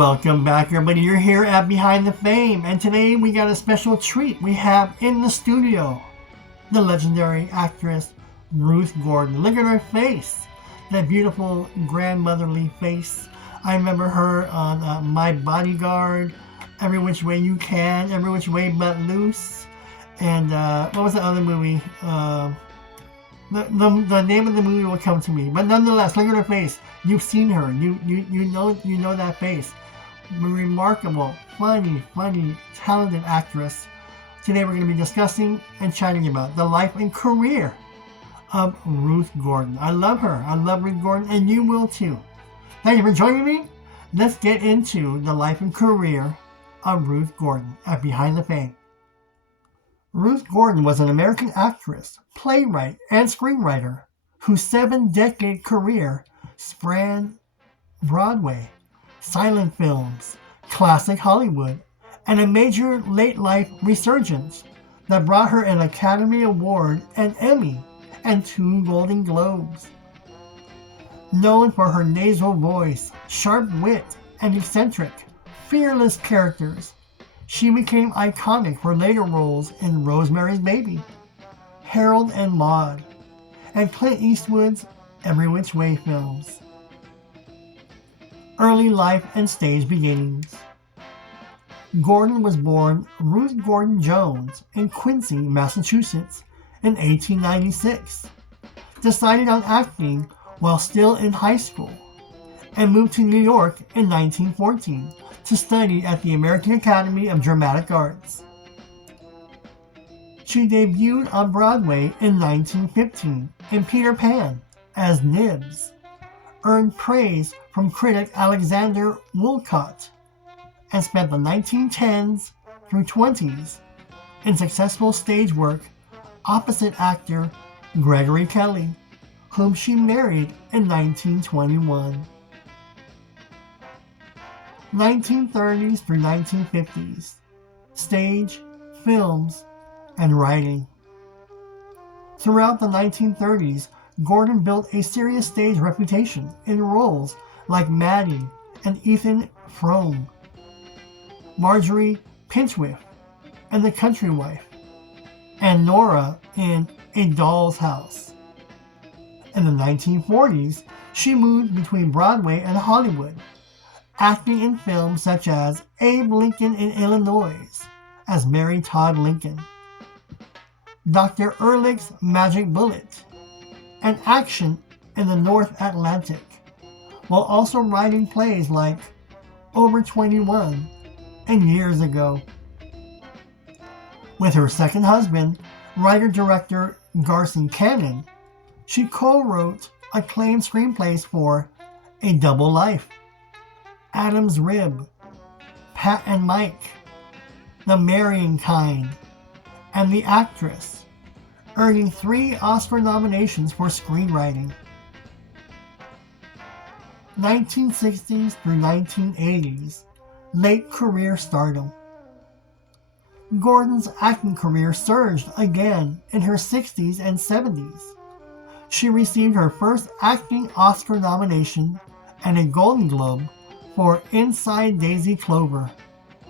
Welcome back, everybody. You're here at Behind the Fame, and today we got a special treat. We have in the studio the legendary actress Ruth Gordon. Look at her face, that beautiful grandmotherly face. I remember her on My Bodyguard, Every Which Way You Can, Every Which Way But Loose, and what was the other movie? The name of the movie will come to me, but nonetheless, look at her face. You've seen her. You know that face. Remarkable, funny, talented actress. Today we're going to be discussing and chatting about the life and career of Ruth Gordon. I love her. I love Ruth Gordon, and you will too. Thank you for joining me. Let's get into the life and career of Ruth Gordon at Behind the Fame. Ruth Gordon was an American actress, playwright, and screenwriter whose 7-decade career spanned Broadway, silent films, classic Hollywood, and a major late-life resurgence that brought her an Academy Award, an Emmy, and 2 Golden Globes. Known for her nasal voice, sharp wit, and eccentric, fearless characters, she became iconic for later roles in Rosemary's Baby, Harold and Maude, and Clint Eastwood's Every Which Way films. Early life and stage beginnings. Gordon was born Ruth Gordon Jones in Quincy, Massachusetts in 1896, decided on acting while still in high school, and moved to New York in 1914 to study at the American Academy of Dramatic Arts. She debuted on Broadway in 1915 in Peter Pan as Nibs, earned praise from critic Alexander Woollcott, and spent the 1910s through 20s in successful stage work opposite actor Gregory Kelly, whom she married in 1921. 1930s through 1950s, stage, films, and writing. Throughout the 1930s, Gordon built a serious stage reputation in roles like Maddie and Ethan Frome, Marjorie Pinchwiff and The Country Wife, and Nora in A Doll's House. In the 1940s, she moved between Broadway and Hollywood, acting in films such as Abe Lincoln in Illinois as Mary Todd Lincoln, Dr. Ehrlich's Magic Bullet, and Action in the North Atlantic, while also writing plays like Over 21 and Years Ago. With her second husband, writer-director Garson Kanin, she co-wrote acclaimed screenplays for A Double Life, Adam's Rib, Pat and Mike, The Marrying Kind, and The Actress, earning 3 Oscar nominations for screenwriting. 1960s through 1980s, late career stardom. Gordon's acting career surged again in her 60s and 70s. She received her first acting Oscar nomination and a Golden Globe for Inside Daisy Clover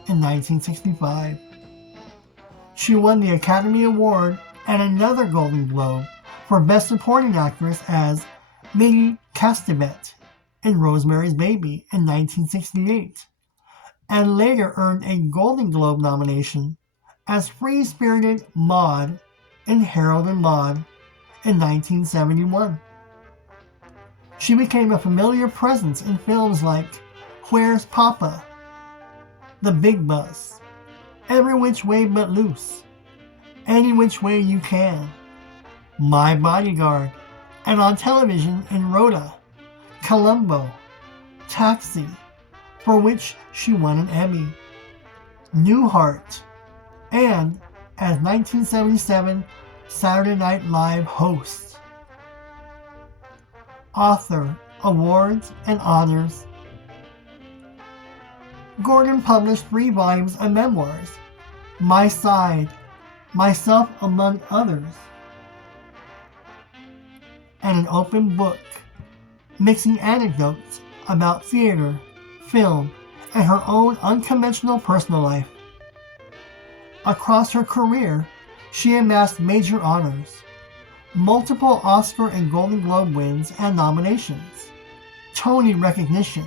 in 1965. She won the Academy Award and another Golden Globe for Best Supporting Actress as Minnie Castevet in Rosemary's Baby in 1968, and later earned a Golden Globe nomination as free-spirited Maude in Harold and Maude in 1971. She became a familiar presence in films like Where's Papa?, The Big Bus, Every Which Way But Loose, Any Which Way You Can, My Bodyguard, and on television in Rhoda, Columbo, Taxi, for which she won an Emmy, Newhart, and as 1977 Saturday Night Live host. Author, awards, and honors. Gordon published 3 volumes of memoirs, My Side, Myself Among Others, and an open book, mixing anecdotes about theater, film, and her own unconventional personal life. Across her career, she amassed major honors, multiple Oscar and Golden Globe wins and nominations, Tony recognition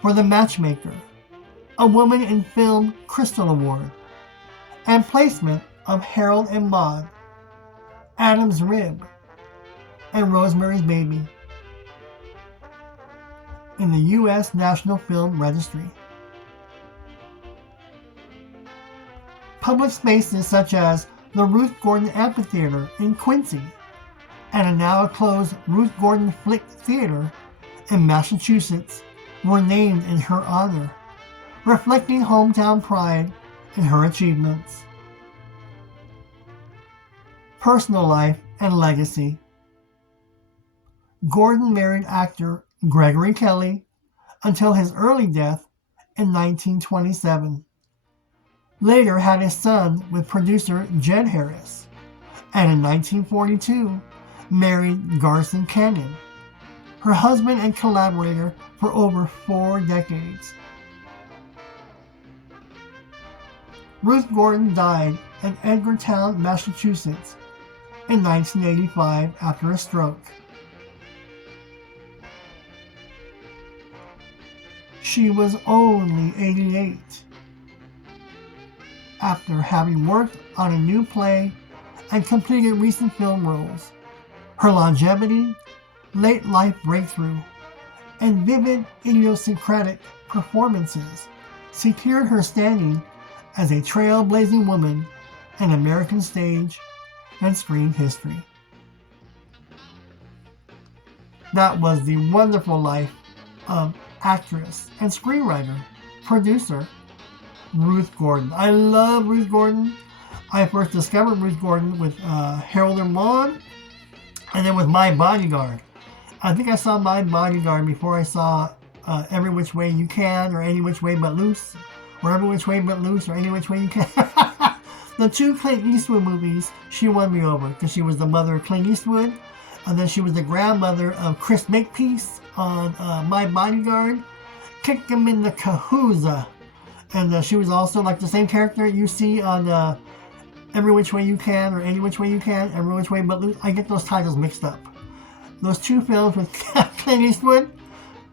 for The Matchmaker, a Woman in Film Crystal Award, and placement of Harold and Maude, Adam's Rib, and Rosemary's Baby in the U.S. National Film Registry. Public spaces such as the Ruth Gordon Amphitheater in Quincy and a now closed Ruth Gordon Flick Theater in Massachusetts were named in her honor, reflecting hometown pride in her achievements. Personal life and legacy. Gordon married actor Gregory Kelly until his early death in 1927. Later had a son with producer Jed Harris, and in 1942 married Garson Cannon, her husband and collaborator for over 4 decades. Ruth Gordon died in Edgartown, Massachusetts in 1985 after a stroke. She was only 88. After having worked on a new play and completed recent film roles, her longevity, late life breakthrough, and vivid idiosyncratic performances secured her standing as a trailblazing woman in American stage and screen history. That was the wonderful life of actress and screenwriter, producer, Ruth Gordon. I love Ruth Gordon. I first discovered Ruth Gordon with Harold and Maude, and then with My Bodyguard. I think I saw My Bodyguard before I saw Every Which Way You Can, or Any Which Way But Loose, or Every Which Way But Loose, or Any Which Way You Can. The 2 Clint Eastwood movies, she won me over, because she was the mother of Clint Eastwood, and then she was the grandmother of Chris Makepeace on My Bodyguard. Kick him in the Cahuza. And she was also like the same character you see on Every Which Way You Can, or Any Which Way You Can, Every Which Way But Loose. I get those titles mixed up. Those 2 films with Clint Eastwood,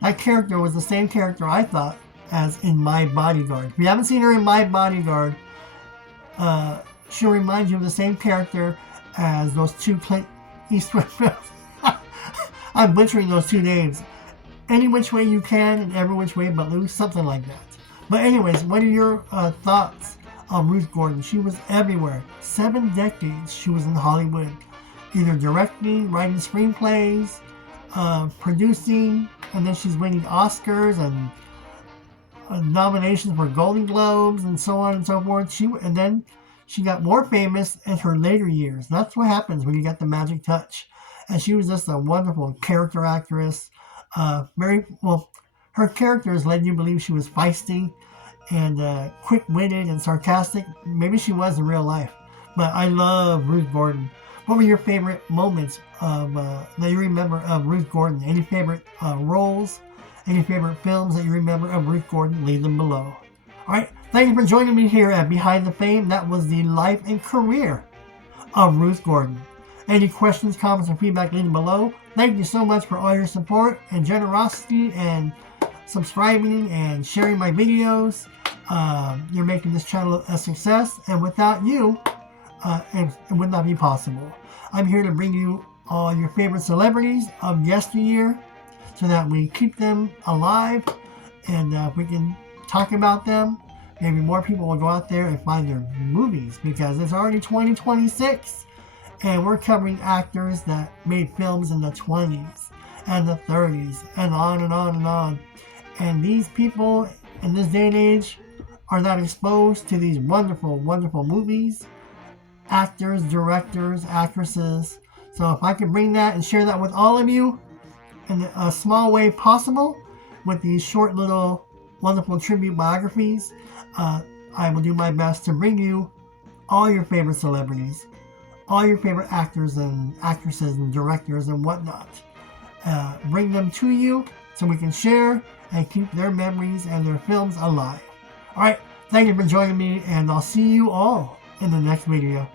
that character was the same character I thought as in My Bodyguard. If you haven't seen her in My Bodyguard, she'll remind you of the same character as those 2 Clint Eastwood films. I'm butchering those 2 names. Any Which Way You Can and Every Which Way But Loose, something like that. But anyways, what are your thoughts on Ruth Gordon? She was everywhere. 7 decades she was in Hollywood, either directing, writing screenplays, producing, and then she's winning Oscars and nominations for Golden Globes and so on and so forth. And then she got more famous in her later years. That's what happens when you get the magic touch. And she was just a wonderful character actress. Her characters led you to believe she was feisty and quick-witted and sarcastic. Maybe she was in real life. But I love Ruth Gordon. What were your favorite moments of that you remember of Ruth Gordon? Any favorite roles? Any favorite films that you remember of Ruth Gordon? Leave them below. All right. Thank you for joining me here at Behind the Fame. That was the life and career of Ruth Gordon. Any questions, comments, or feedback, leave them below. Thank you so much for all your support and generosity and subscribing and sharing my videos. You're making this channel a success, and without you, it would not be possible. I'm here to bring you all your favorite celebrities of yesteryear so that we keep them alive, and if we can talk about them, maybe more people will go out there and find their movies, because it's already 2026 and we're covering actors that made films in the 20s and the 30s and on and on and on. And these people in this day and age are not exposed to these wonderful, wonderful movies, actors, directors, actresses. So if I can bring that and share that with all of you in a small way possible with these short little wonderful tribute biographies, I will do my best to bring you all your favorite celebrities, all your favorite actors and actresses and directors and whatnot. Bring them to you so we can share and keep their memories and their films alive. Alright, thank you for joining me, and I'll see you all in the next video.